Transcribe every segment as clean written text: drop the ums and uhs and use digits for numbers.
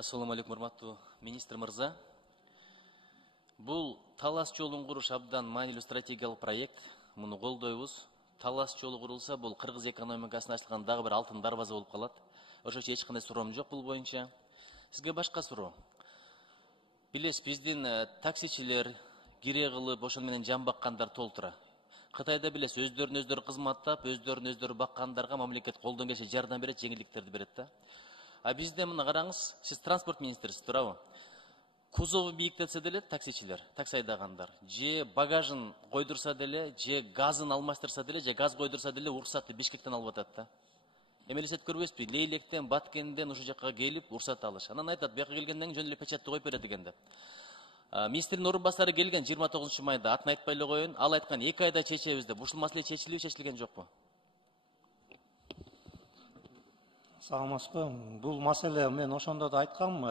Assalamu алейкум, урматтуу министр мырза. Бул Талас жолун куруш абдан маанилүү стратегиялык проект. Муну колдойбуз. Талас жолу курулса, бул кыргыз экономикасына ачылган дагы бир алтын дарбаза болуп калат. Ошо эч кандай суроом жок бул боюнча. Сизге башка суроо. Билесиз, биздин таксичилер кире кылып, ошон менен жан баккандар толтура. Кытайда билесиз, өздөрүн кызматтап, өздөрүн баккандарга мамлекет колдон келиши жардам берет, жеңилдиктерди берет да. А bizde мына караңыз, сиз транспорт министрисиз, туурабы? Кузову бийиктетсе деле таксичилер, такси айдагандар, же багажын койдурса деле, же газын алмаштырса деле, же газ койдурса деле уруксатты Бишкектен алып атат да. Эмелесет көрбөйсүзбү? Лейлектен, Баткенден ушул жакка келип уруксат алыш. Анан айтат, бияка келгенден жөн эле печатты коюп берет экен деп. Министрдин орун басары келген 29 майда, атын айтпай эле коеюн, ал айткан 2 айда чечебиз деп. Ушул маселе чечилген жокпу? Саламатсызбы. Бул маселе мен ошондо да айткам.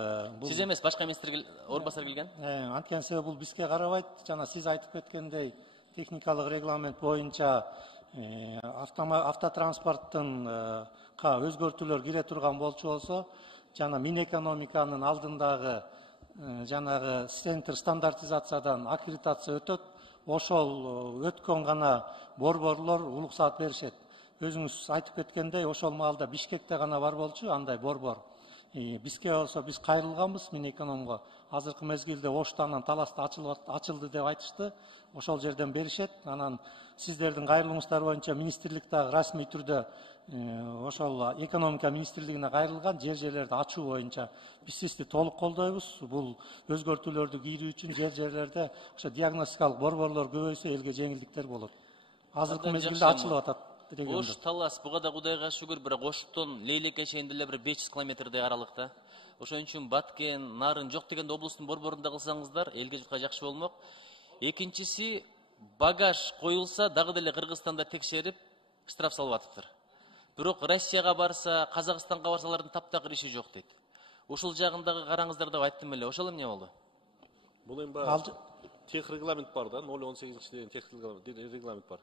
Сиз эмес, башка министр орун басары келген? Анткени себеби бул бизге карабайт. Жана сиз айтып кеткендей, техникалык регламент боюнча автотранспорттун өзгөртүүлөр кире турган болчу болсо, жана Минэкономиканын алдындагы жанагы центр стандартизациядан аккредитация өтөт. Ошол өткөн гана борборлор уруксат беришет. Өзүңүз айтып кеткендей, ошол маалда Бишкекте гана бар болчу, андай борбор. Бизге болсо биз кайрылганбыз Минэкономго. Азыркы мезгилде Оштанан Таласта ачылды деп айтышты. Ошол жерден беришет. Анан сиздердин кайрылуңуздар боюнча министрлик дагы расмий түрдө ошол экономика министрлигине кайрылган, жерлерди ачуу боюнча биз сизди толук колдойбуз. Бул өзгөртүүлөрдү кирүү үчүн жерлерде ошо диагностикалык борборлор көбөйсө элге жеңилдиктер болот. Азыркы мезгилде ачылып атат. Ош, Талас, буга да Кудайга шүгүр, бирок Оштон Лейлекке чейин деле бир 500 километрдей аралыкта. Ошон үчүн Баткен, Нарын жок дегенде облустун борборунда кылсаңыздар, элге журтка жакшы болмок. Экинчиси, багаж коюлса, дагы деле Кыргызстанда текшерип, штраф салып атыптыр. Бирок Россияга барса, Казакстанга барсалардын таптакыр иши жок дейт. Ушул жагындагы караңыздар деп айттым эле. Ошол эмне болду? Бул эми тех регламент бар да, 018 деген тех регламент бар.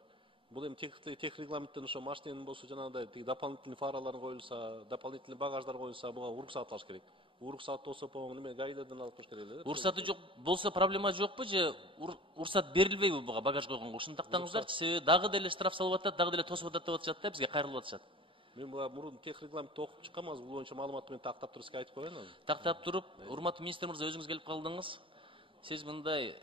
Бул эми тех регламенттен ошо машиненин болсо жанагындай дополнительный фаралар коюлса, дополнительный багаждар коюлса, буга уруксат алыш керек. Уруксат болсо неме гаилерден алып туруш керек эле. Уруксаты жок болсо проблема жокпу же уруксат берилбейби буга багаж койгонго? Ушуну тактаңыздарчы, себеби дагы деле штраф салып атат, дагы деле тосуп атат деп атышат да, бизге кайрылып атышат. Мен буга мурун тех регламентти окуп чыккам, азыр бул боюнча маалыматты мен тактап туруп сизге айтып коеюн. Тактап туруп, урматтуу министр мырза, өзүңүз келип калдыңыз. Сиз мындай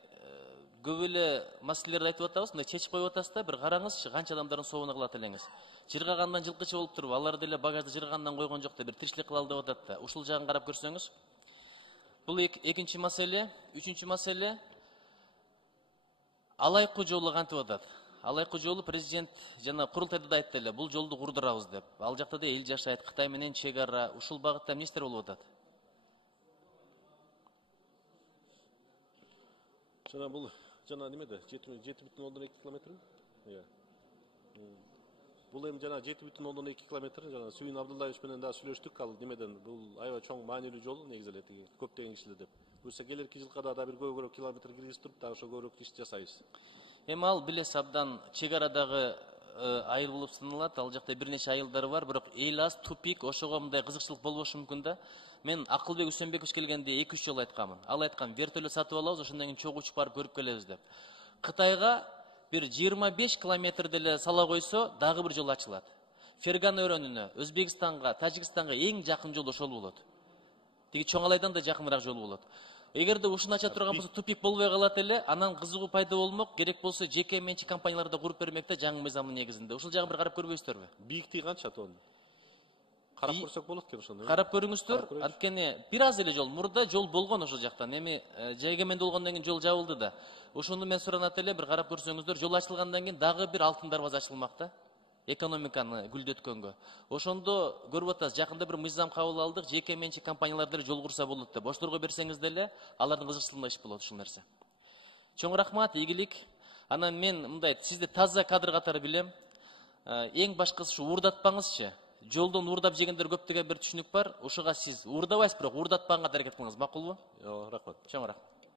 көп эле маселелерди айтып атабыз, мындай чечип коюп атасыз да, бир караңызчы, канча адамдардын сообуна кылат элеңиз. Жыргагандан жылкычы болуп туруп, алар деле багажды жыргагандан койгон жок да, бир тиричилик кылалы деп атат да. Ушул жагын карап көрсөңүз. Бул экинчи маселе. Үчүнчү маселе, Алайкы жолу кантип атат? Алайкы жолу президент жана курултайда да айтты эле, бул жолду курдурабыз деп. Ал жакта да эл жашайт, Кытай менен чек ара, ушул багытта министр болуп атат. Жана бул жана немеде 7,2 километр. Бул эми жана 7,2 километр. Жана Сүйүн Абдуллаевич менен да сүйлөштүк, ал немеден бул аябай чоң маанилүү жол негизи эле тиги көптөгөн кишилер деп. Буюрса келерки жылга да бир көбүрөөк километр киргизип туруп, дагы ошо көбүрөөк иш жасайбыз. Эми ал билесиз, абдан чек арадагы айыл болуп саналат. Ал жакта бир нече айылдар бар, бирок эл аз, тупик, ошого мындай кызыкчылык болбошу мүмкүн да. Мен Акылбек Үсөнбекович келгенде 2-3 жолу айткамын. Ал айткан, вертолет сатып алабыз, ошондон кийин чогуу учуп барып көрүп келебиз деп. Кытайга бир 25 километр деле сала койсо, дагы бир жол ачылат. Ферган өрөөнүнө, Өзбекстанга, Тажикстанга эң жакын жол ошол болот. Тиги Чоңалайдан да жакыныраак жол болот. Эгерде ушуну ача турган болсо, тупик болбой калат эле, анан кызыгуу пайда болмок, керек болсо жеке менчик компанияларда куруп бермек да, жаңы мыйзамдын негизинде. Ушул жагын бир карап көрбөйсүздөрбү? Бийиктиги канча тонн? Карап көрсөк болот экен ошону. Карап көрүңүздөр. Анткени бир аз эле жол, мурда жол болгон ошол жактан. Эми жайгеменде болгондон кийин жол жабылды да. Ошону мен суранат эле, бир карап көрсөңүздөр, жол ачылгандан кийин дагы бир алтын дарбаза ачылмак да. Экономиканы гүлдөткөнгө. Ошондо көрүп атасыз, жакында бир мыйзам кабыл алдык, жеке менчик компаниялар деле жол курса болот деп. Бошторго берсеңиз деле, алардын кызыкчылыгына иш болот ушул нерсе. Чоң рахмат, ийгилик. Анан мен мындай сизди таза кадр катары билем. Эң башкысы ушу уурдатпаңызчы. Жолдон уурдап жегендер көп деген бир түшүнүк бар. Ошого сиз уурдабайсыз, бирок уурдатпаганга аракет кылыңыз, макулбу? Рахмат. Чоң рахмат.